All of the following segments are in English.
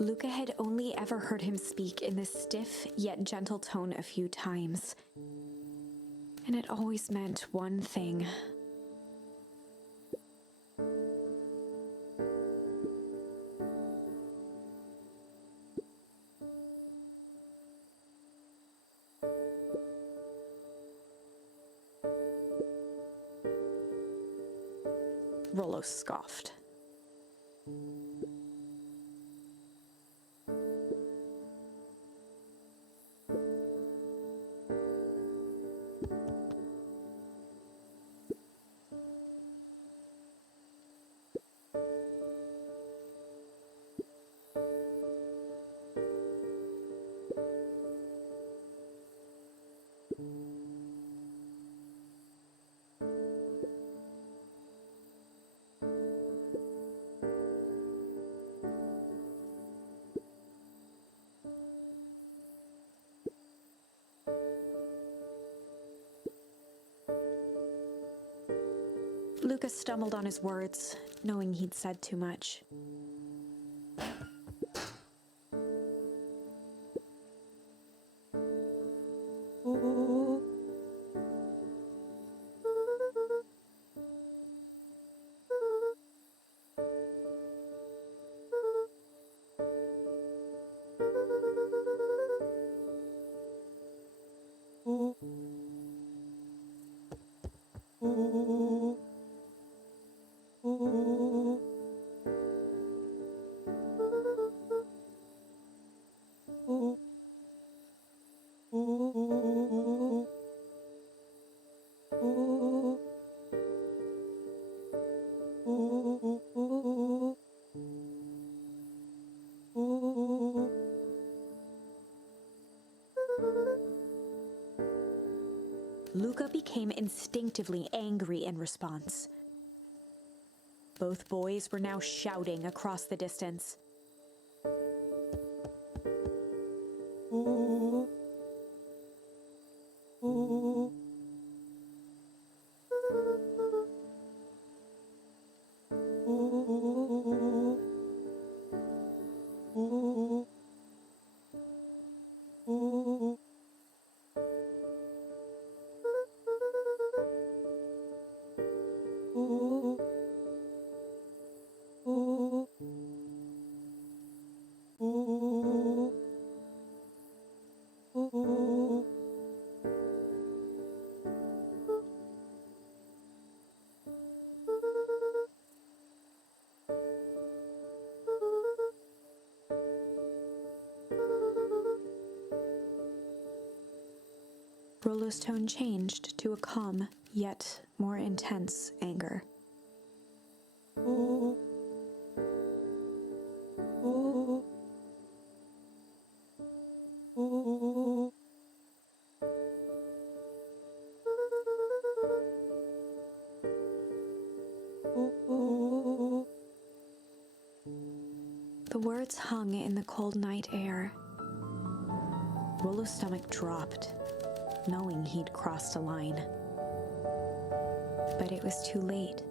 Luca had only ever heard him speak in this stiff yet gentle tone a few times. And it always meant one thing. Rollo scoffed. Luca stumbled on his words, knowing he'd said too much. Luca became instinctively angry in response. Both boys were now shouting across the distance. Rollo's tone changed to a calm, yet more intense anger. The words hung in the cold night air. Rollo's stomach dropped, knowing he'd crossed a line. But it was too late.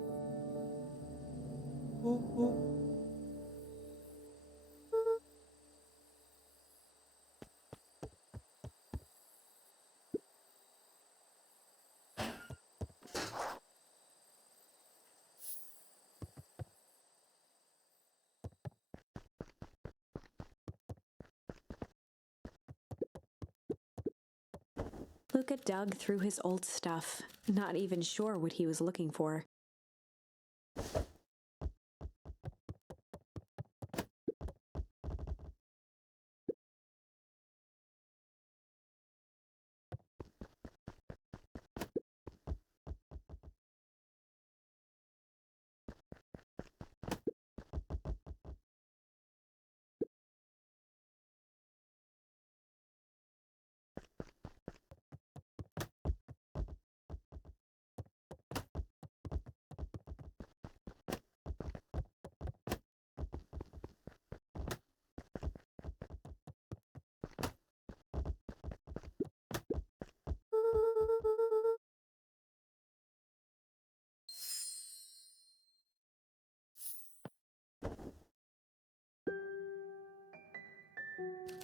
Luca dug through his old stuff, not even sure what he was looking for.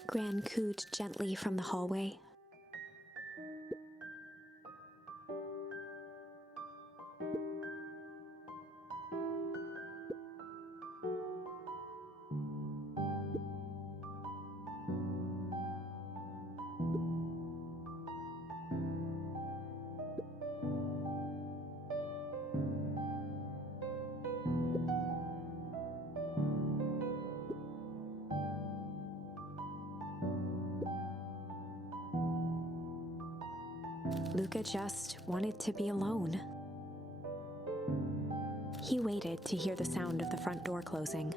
Gran cooed gently from the hallway. Luca just wanted to be alone. He waited to hear the sound of the front door closing.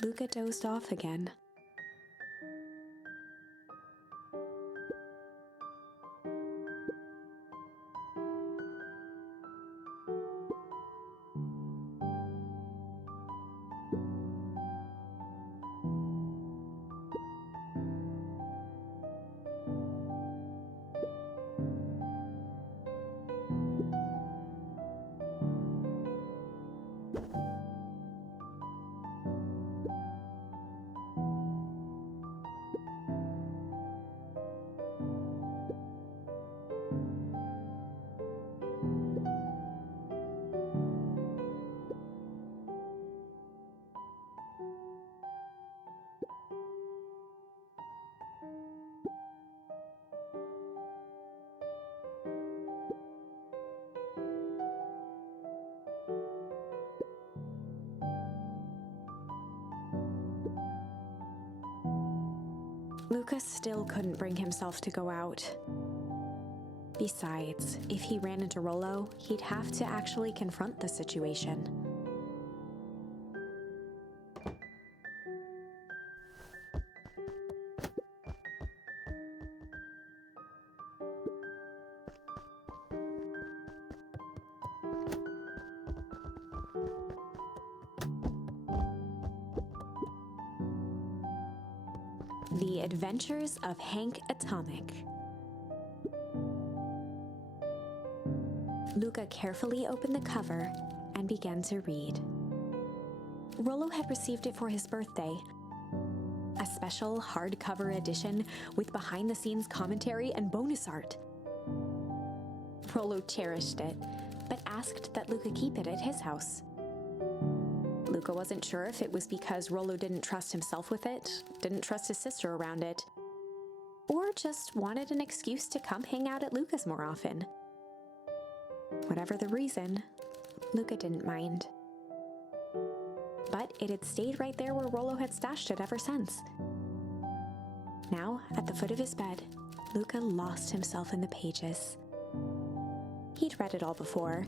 Luca dozed off again. Luca still couldn't bring himself to go out. Besides, if he ran into Rollo, he'd have to actually confront the situation. The Adventures of Hank Atomic. Luca carefully opened the cover and began to read. Rollo had received it for his birthday. A special hardcover edition with behind-the-scenes commentary and bonus art. Rollo cherished it, but asked that Luca keep it at his house. Luca wasn't sure if it was because Rollo didn't trust himself with it, didn't trust his sister around it, or just wanted an excuse to come hang out at Luca's more often. Whatever the reason, Luca didn't mind. But it had stayed right there where Rollo had stashed it ever since. Now, at the foot of his bed, Luca lost himself in the pages. He'd read it all before,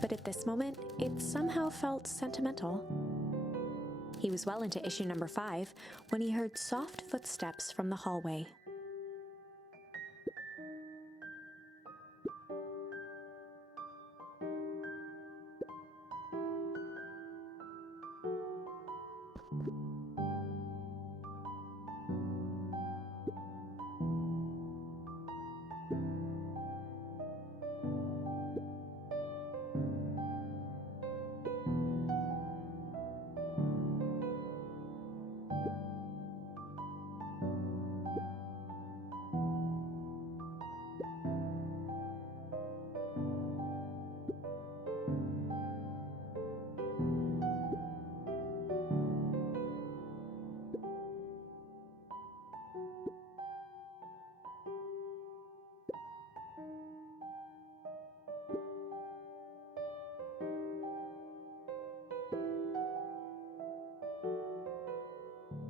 but at this moment, it somehow felt sentimental. He was well into issue number 5 when he heard soft footsteps from the hallway.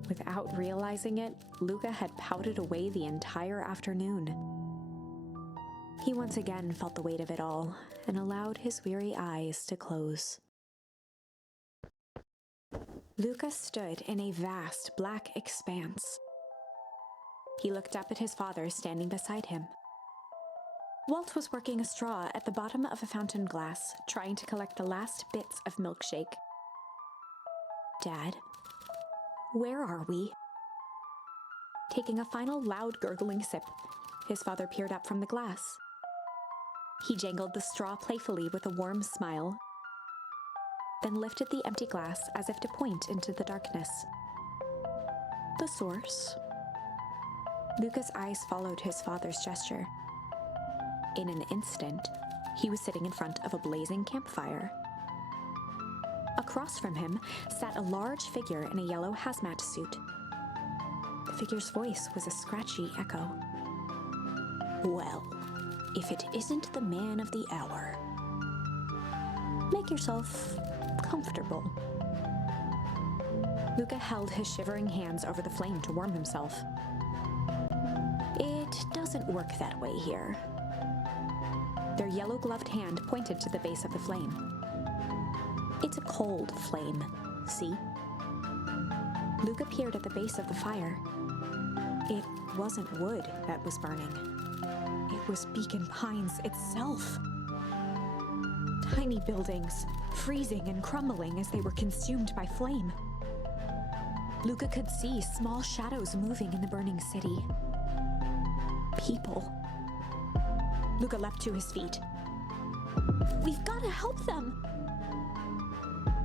Without realizing it, Luca had pouted away the entire afternoon. He once again felt the weight of it all and allowed his weary eyes to close. Luca stood in a vast black expanse. He looked up at his father standing beside him. Walt was working a straw at the bottom of a fountain glass, trying to collect the last bits of milkshake. "Dad, where are we?" Taking a final loud gurgling sip, his father peered up from the glass. He jangled the straw playfully with a warm smile, then lifted the empty glass as if to point into the darkness. "The source?" Luca's eyes followed his father's gesture. In an instant, he was sitting in front of a blazing campfire. Across from him sat a large figure in a yellow hazmat suit. The figure's voice was a scratchy echo. "Well, if it isn't the man of the hour. Make yourself comfortable." Luca held his shivering hands over the flame to warm himself. "It doesn't work that way here." Their yellow-gloved hand pointed to the base of the flame. "It's a cold flame, see?" Luca peered at the base of the fire. It wasn't wood that was burning. It was Beacon Pines itself. Tiny buildings, freezing and crumbling as they were consumed by flame. Luca could see small shadows moving in the burning city. People. Luca leapt to his feet. "We've got to help them!"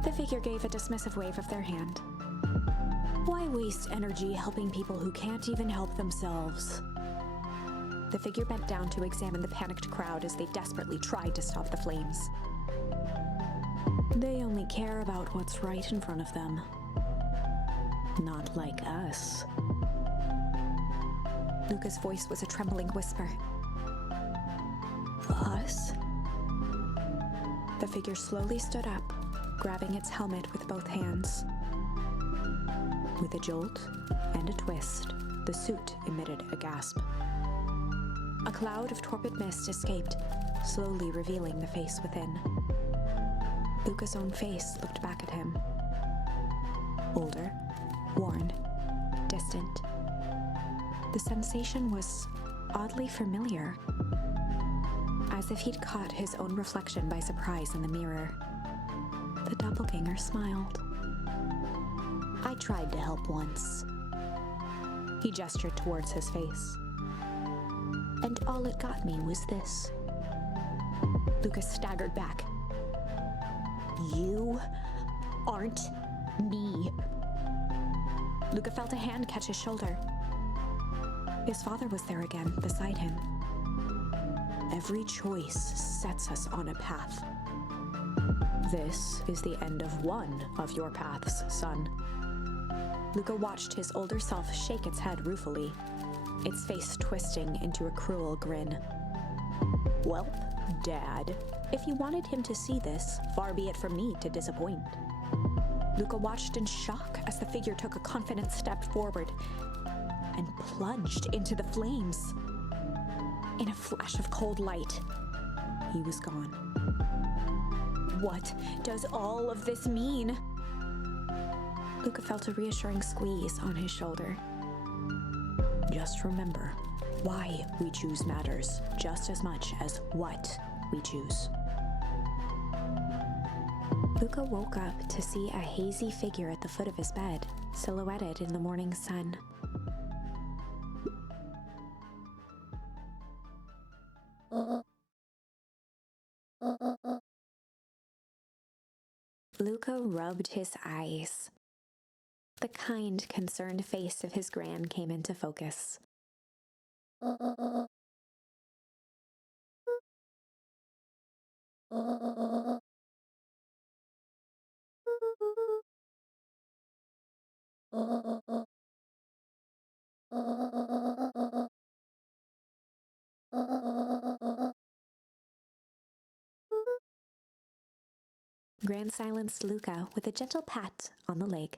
The figure gave a dismissive wave of their hand. "Why waste energy helping people who can't even help themselves?" The figure bent down to examine the panicked crowd as they desperately tried to stop the flames. "They only care about what's right in front of them. Not like us." Luca's voice was a trembling whisper. "Us?" The figure slowly stood up, grabbing its helmet with both hands. With a jolt and a twist, The suit emitted a gasp. A cloud of torpid mist escaped, slowly revealing the face within. Luca's own face looked back at him. Older, worn, distant. The sensation was oddly familiar, as if he'd caught his own reflection by surprise in the mirror. The doppelganger smiled. I tried to help once. He gestured towards his face. And all it got me was this. Luca staggered back. You aren't me. Luca felt a hand catch his shoulder. His father was there again, beside him. Every choice sets us on a path. This is the end of one of your paths, son. Luca watched his older self shake its head ruefully, its face twisting into a cruel grin. Well, Dad, if you wanted him to see this, far be it from me to disappoint. Luca watched in shock as the figure took a confident step forward and plunged into the flames. In a flash of cold light, he was gone. What does all of this mean? Luca felt a reassuring squeeze on his shoulder. Just remember, why we choose matters just as much as what we choose. Luca woke up to see a hazy figure at the foot of his bed, silhouetted in the morning sun. Luca rubbed his eyes. The kind, concerned face of his gran came into focus. Gran silenced Luca with a gentle pat on the leg.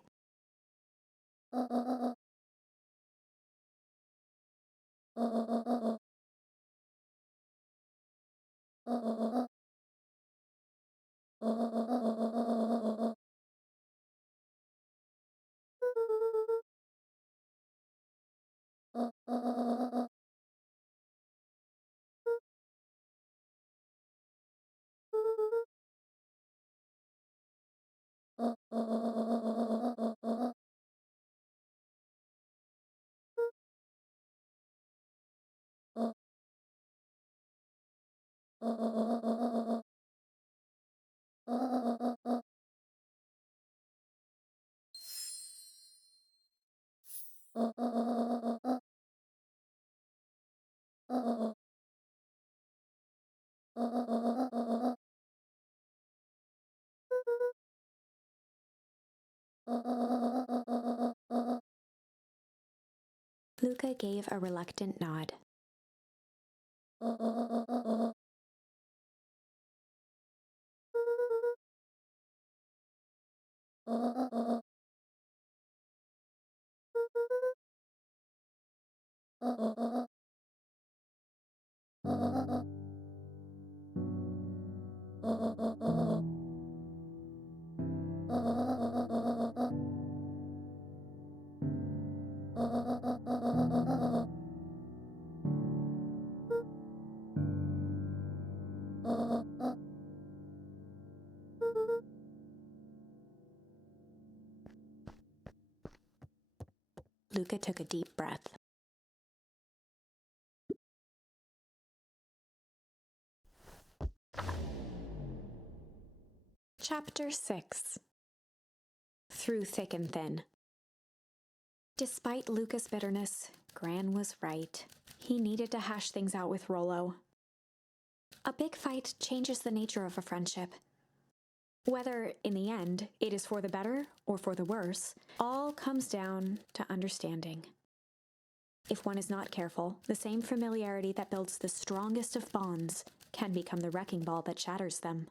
Luca gave a reluctant nod. Luca took a deep breath. Chapter 6. Through thick and thin. Despite Luca's bitterness, Gran was right. He needed to hash things out with Rollo. A big fight changes the nature of a friendship. Whether, in the end, it is for the better or for the worse, all comes down to understanding. If one is not careful, the same familiarity that builds the strongest of bonds can become the wrecking ball that shatters them.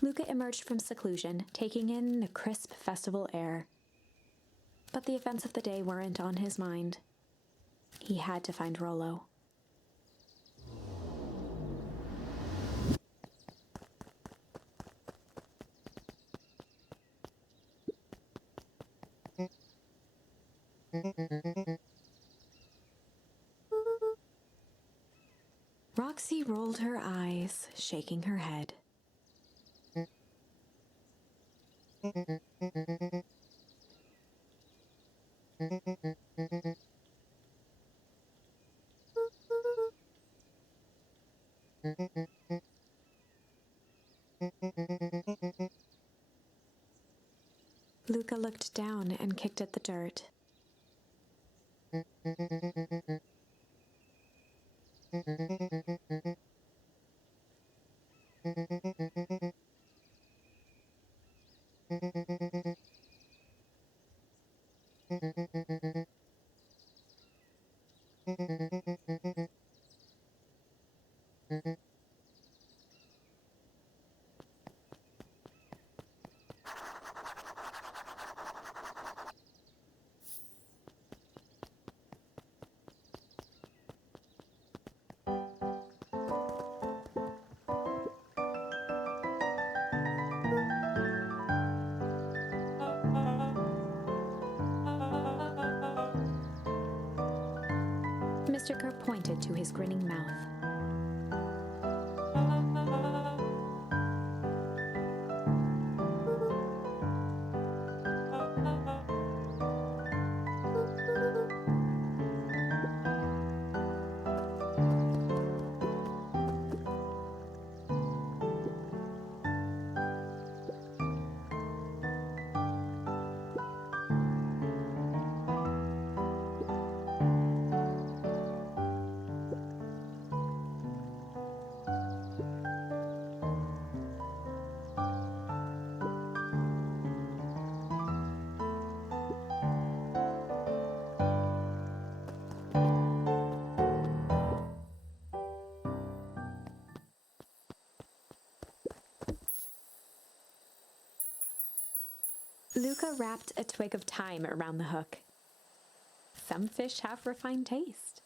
Luca emerged from seclusion, taking in the crisp festival air. But the events of the day weren't on his mind. He had to find Rollo. Roxy rolled her eyes, shaking her head. Luca looked down and kicked at the dirt. Mr. Kerr pointed to his grinning mouth. Luca wrapped a twig of thyme around the hook. Some fish have refined taste.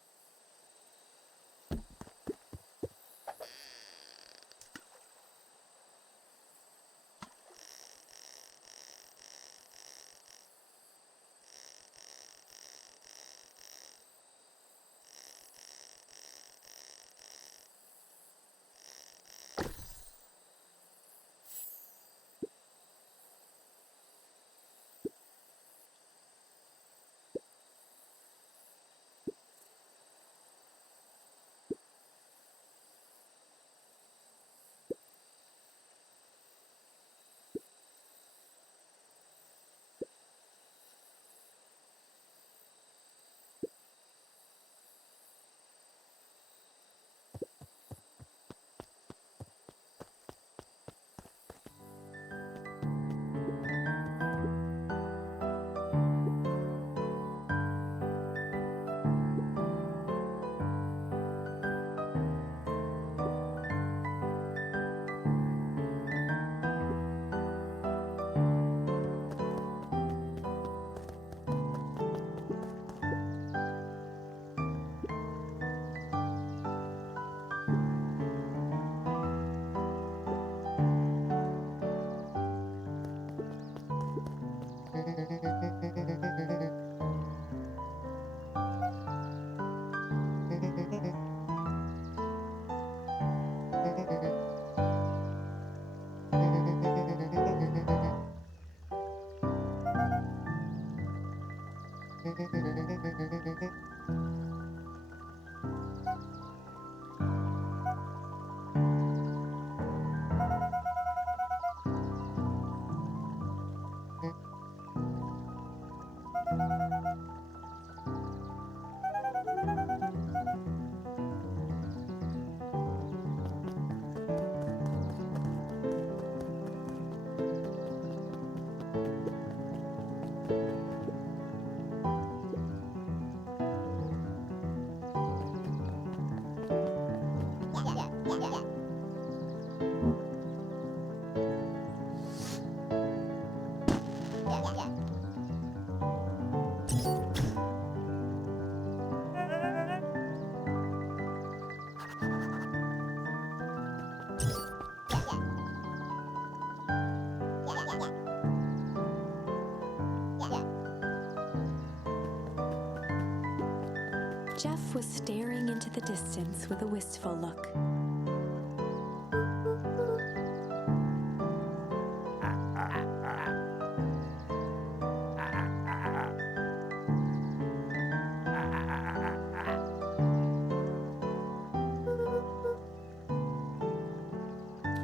Jeff was staring into the distance with a wistful look.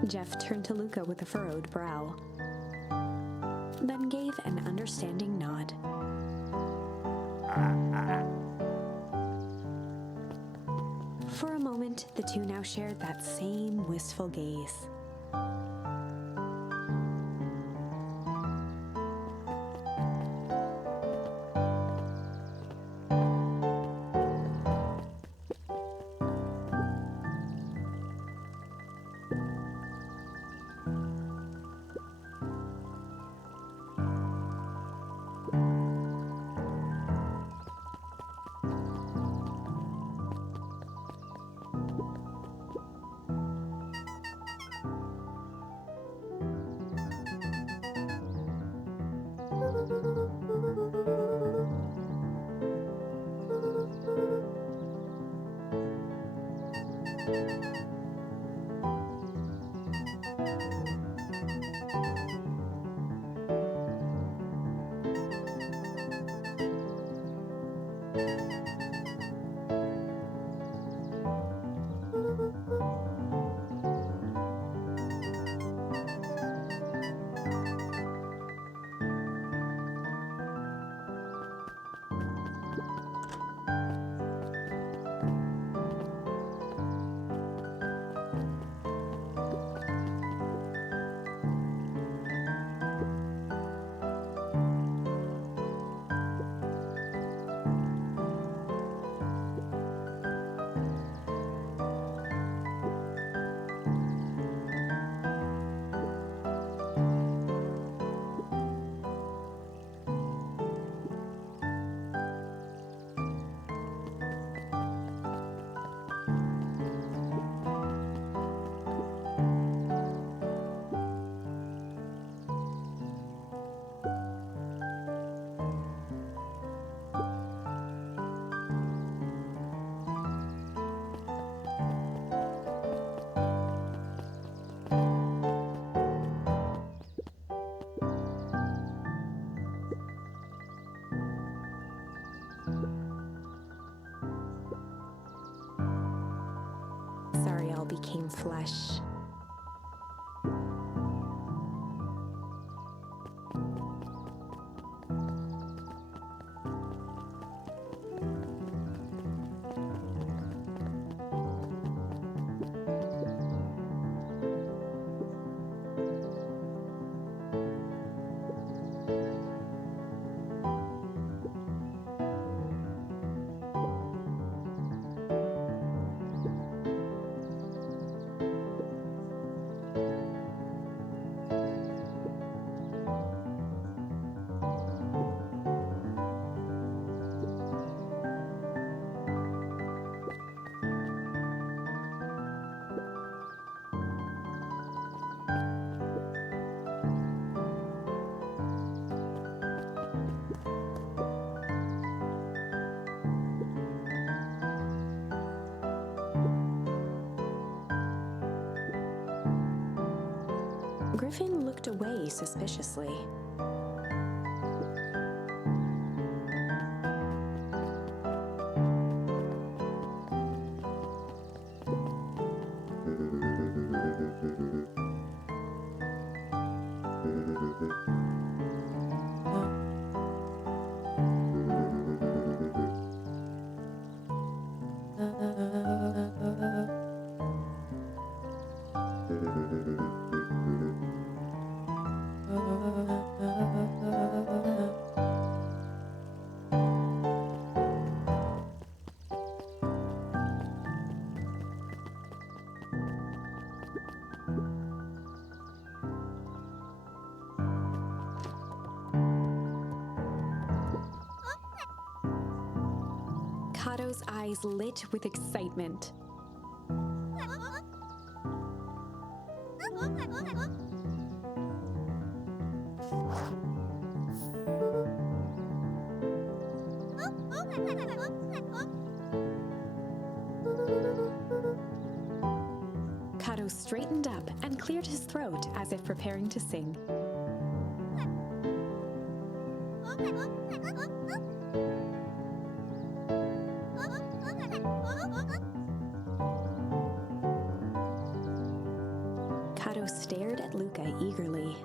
Jeff turned to Luca with a furrowed brow, then gave an understanding nod. For a moment, the two now shared that same wistful gaze. Sariel became flesh. Griffin looked away suspiciously. Kato's eyes lit with excitement. cleared his throat as if preparing to sing. Kato stared at Luca eagerly.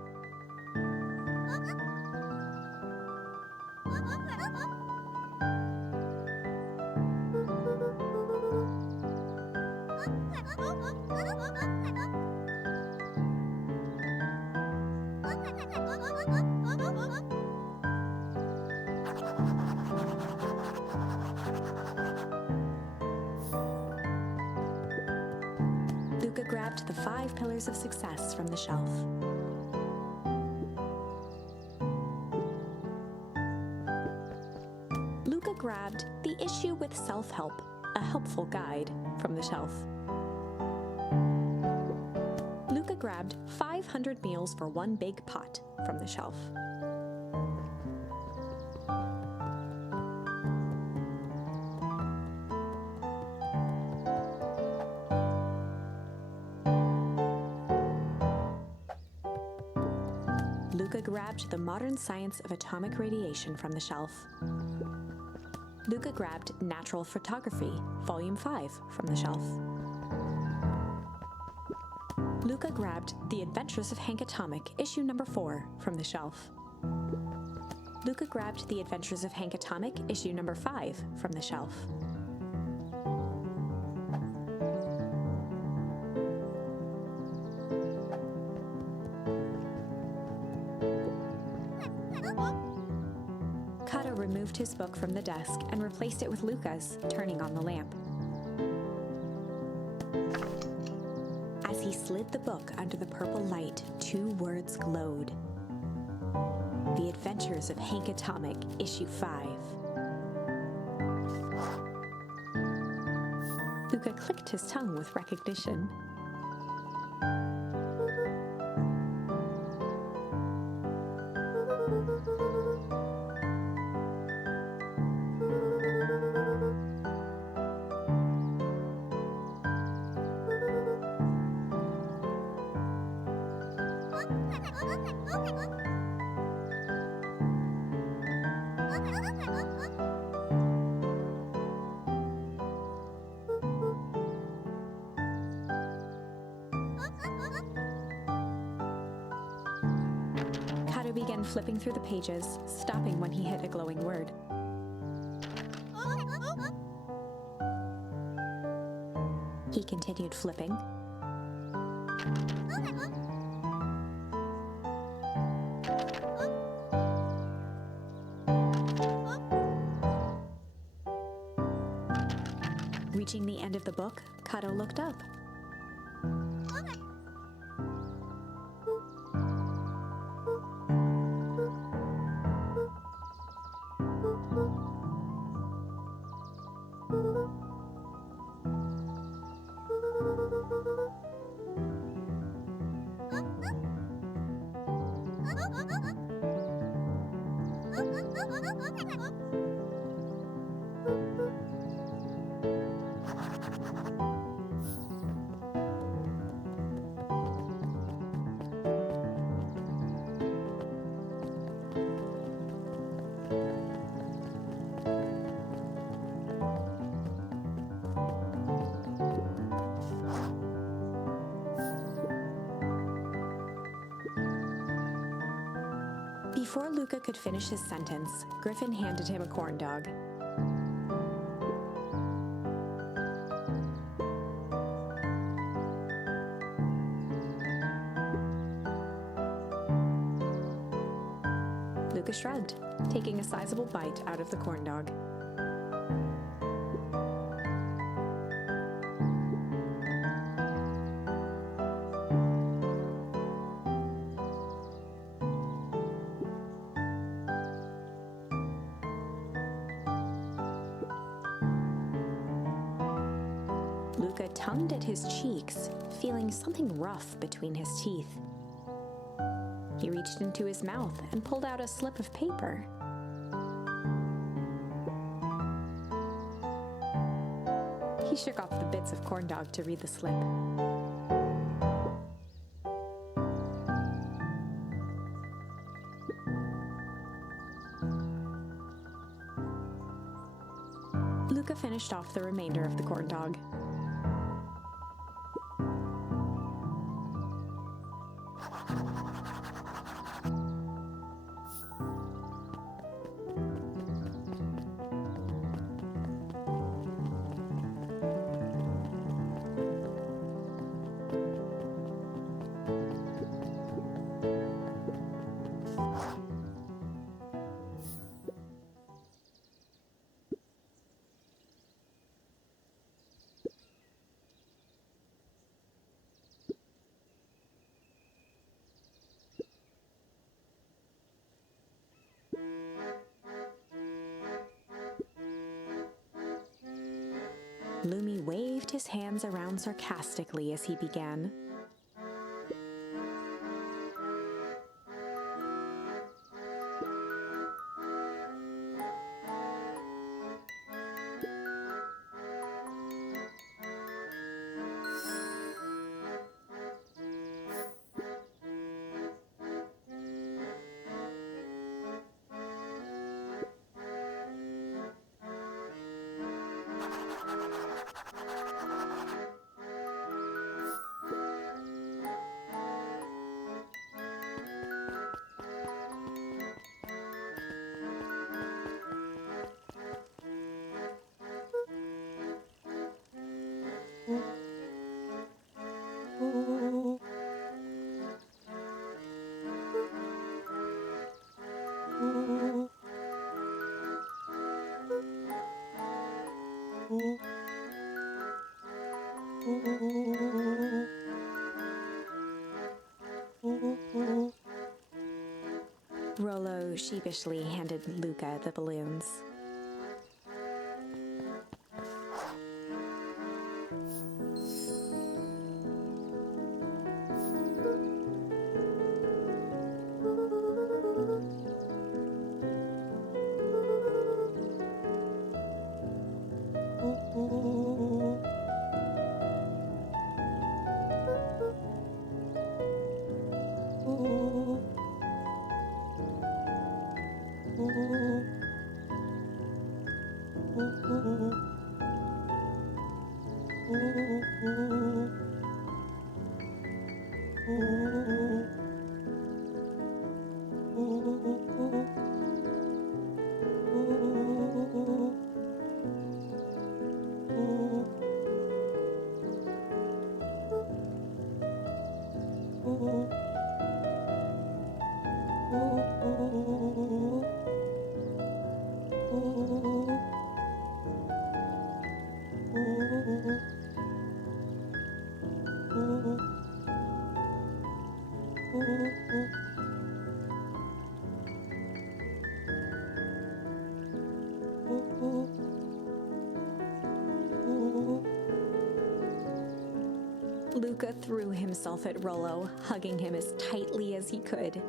Luca grabbed the 5 pillars of success from the shelf. Luca grabbed The Issue with Self-Help, a helpful guide, from the shelf. Luca grabbed 500 meals for 1 big pot from the shelf. Luca grabbed The Modern Science of Atomic Radiation from the shelf. Luca grabbed Natural Photography, Volume 5, from the shelf. Luca grabbed The Adventures of Hank Atomic, Issue number 4, from the shelf. Luca grabbed The Adventures of Hank Atomic, Issue number 5, from the shelf. Kato removed his book from the desk and replaced it with Luca's, turning on the lamp. As he slid the book under the purple light, 2 words glowed. The Adventures of Hank Atomic, Issue 5. Luca clicked his tongue with recognition. Kato began flipping through the pages, stopping when he hit a glowing word. He continued flipping. Reaching the end of the book, Kato looked up. Before Luca could finish his sentence, Griffin handed him a corn dog. Luca shrugged, taking a sizable bite out of the corn dog. Luca tongued at his cheeks, feeling something rough between his teeth. He reached into his mouth and pulled out a slip of paper. He shook off the bits of corn dog to read the slip. Luca finished off the remainder of the corn dog. Lumi waved his hands around sarcastically as he began. Rollo sheepishly handed Luca the balloons. Luca threw himself at Rollo, hugging him as tightly as he could.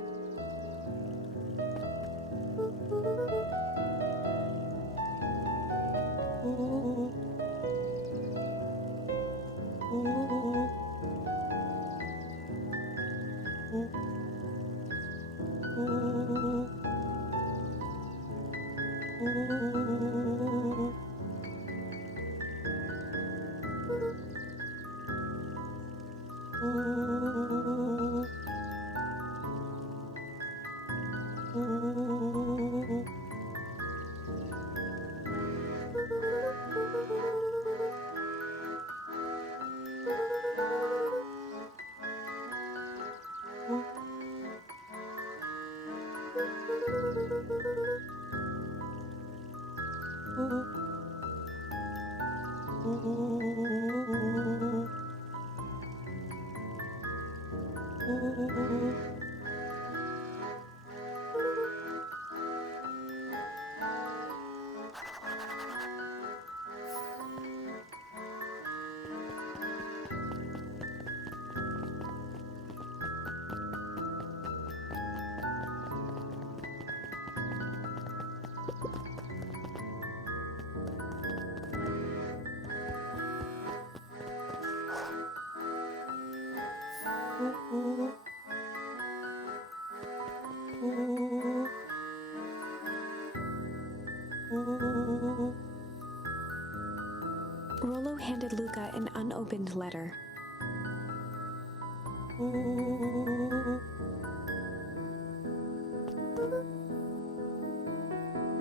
Rollo handed Luca an unopened letter.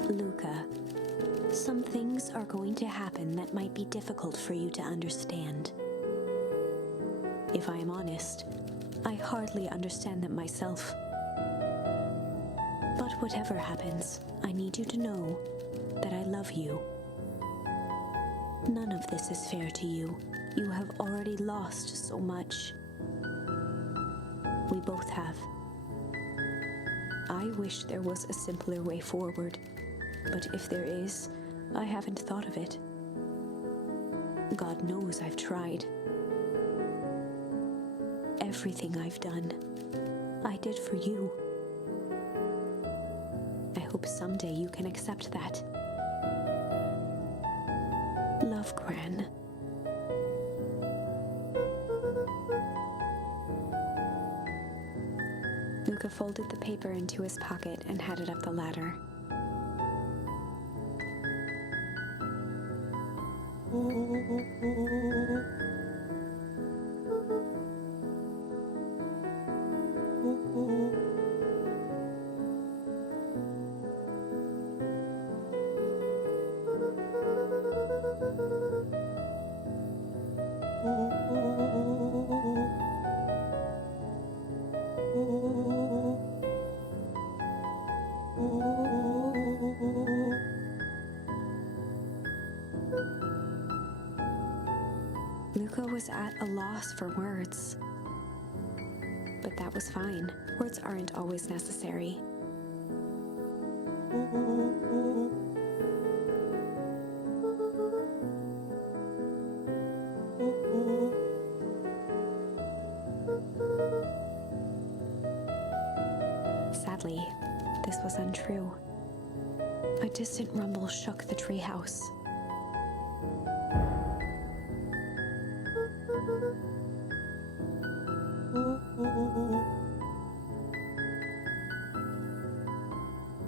Luca, some things are going to happen that might be difficult for you to understand. If I am honest, I hardly understand them myself. But whatever happens, I need you to know that I love you. None of this is fair to you. You have already lost so much. We both have. I wish there was a simpler way forward, but if there is, I haven't thought of it. God knows I've tried. Everything I've done, I did for you. I hope someday you can accept that. Love, Gran. Luca folded the paper into his pocket and headed up the ladder. Luca was at a loss for words. But that was fine. Words aren't always necessary. Sadly, this was untrue. A distant rumble shook the treehouse.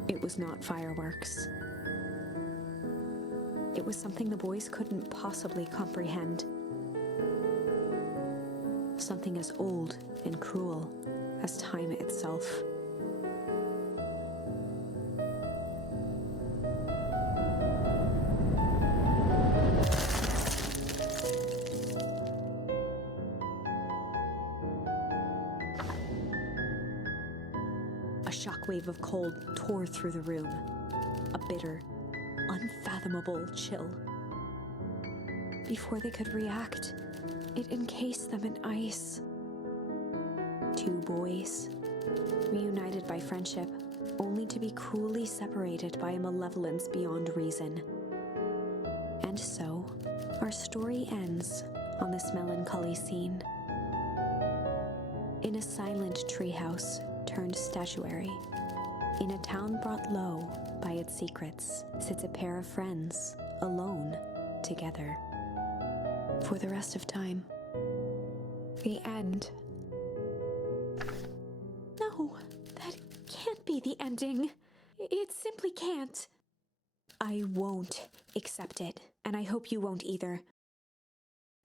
It was not fireworks. It was something the boys couldn't possibly comprehend. Something as old and cruel as time itself. A shockwave of cold tore through the room. A bitter, unfathomable chill. Before they could react, it encased them in ice. Two boys, reunited by friendship, only to be cruelly separated by a malevolence beyond reason. And so, our story ends on this melancholy scene. In a silent treehouse turned statuary, in a town brought low by its secrets, sits a pair of friends, alone, together. For the rest of time. The end. No, that can't be the ending. It simply can't. I won't accept it, and I hope you won't either.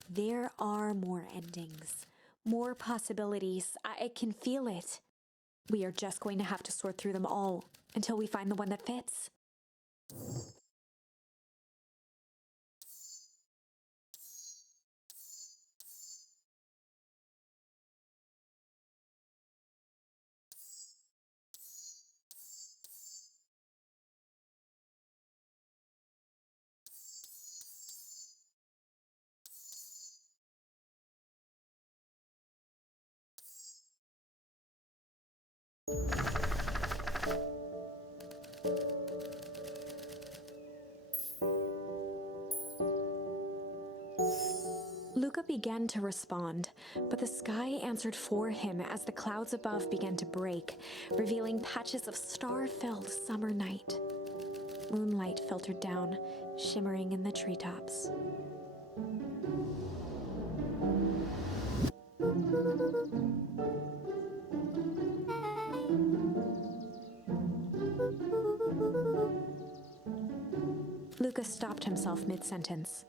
There are more endings, more possibilities. I can feel it. We are just going to have to sort through them all until we find the one that fits. Luca began to respond, but the sky answered for him as the clouds above began to break, revealing patches of star-filled summer night. Moonlight filtered down, shimmering in the treetops. Luca stopped himself mid-sentence.